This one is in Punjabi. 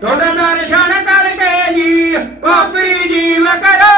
ਤੁਹਾਡਾ ਦਰਸ਼ਨ ਕਰਕੇ ਜੀ ਪਾਪੀ ਜੀਵ ਕਰੋ।